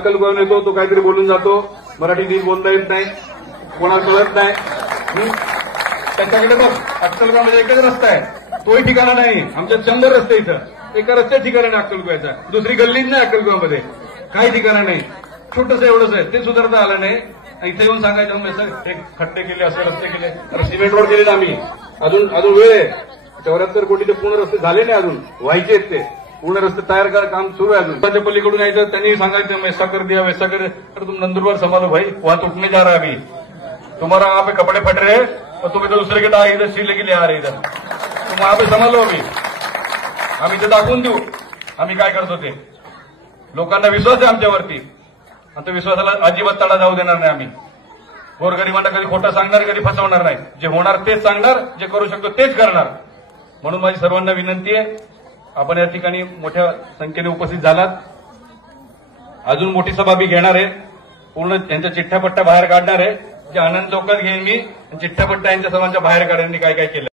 अक्कलकोट येतो तो काहीतरी बोलून जातो, मराठी नीट बोलता येत नाही, कोणाला कळत नाही. त्याच्याकडे बघ अक्कलकोटमध्ये एकच रस्ता आहे, तोही ठिकाणा नाही. आमच्या 100 रस्ते इथं, एका रस्त्यात ठिकाणा नाही अक्कलकोटचा, दुसरी गल्लीच नाही अक्कलकोटमध्ये, काही ठिकाणा नाही. छोटंसं एवढंच आहे, ते सुधारता आलं नाही. इथे येऊन सांगायचं एक खड्डे केले, असे रस्ते केले, तर सिमेंट रोड केले आम्ही. अजून वेळ आहे. 74 कोटीचे पूर्ण रस्ते झाले नाही, अजून व्हायचे आहेत. ते पूर्ण रस्ते तयार करा, काम सुरू आहे. अजून त्याच्या पलीकडून यायचं, त्यांनी सांगायचं वैसा कर दिया वैसा कर. तर तुम नंदुरबार संभालो भाई, वहां टूटने जा रहा है अभी. तुम्हारा वहां पे कपड़े फट रहे और तुम इधर दूसरे के इधर सिले के लिए आ रहे इधर, तुम वहां पे संभालो. आम्ही ते दाखवून देऊ आम्ही काय करतो ते. लोकांना विश्वास आहे आमच्यावरती, आता विश्वासाला अजिबात तडा जाऊ देणार नाही. आम्ही गोरगरिबांना कधी खोटं सांगणार, कधी फसवणार नाही. जे होणार तेच सांगणार, जे करू शकतो तेच करणार. म्हणून माझी सर्वांना विनंती आहे, आपण या ठिकाणी मोठ्या संख्येने उपस्थित झालात. अजून मोठी सभा मी घेणार आहे, पूर्ण यांच्या चिठ्ठ्यापट्ट्या बाहेर काढणार आहे. जे आनंद चौकात घेईन मी, चिठ्ठ्यापट्ट्या यांच्या सर्वांच्या बाहेर काढण्यानी काय काय केलं.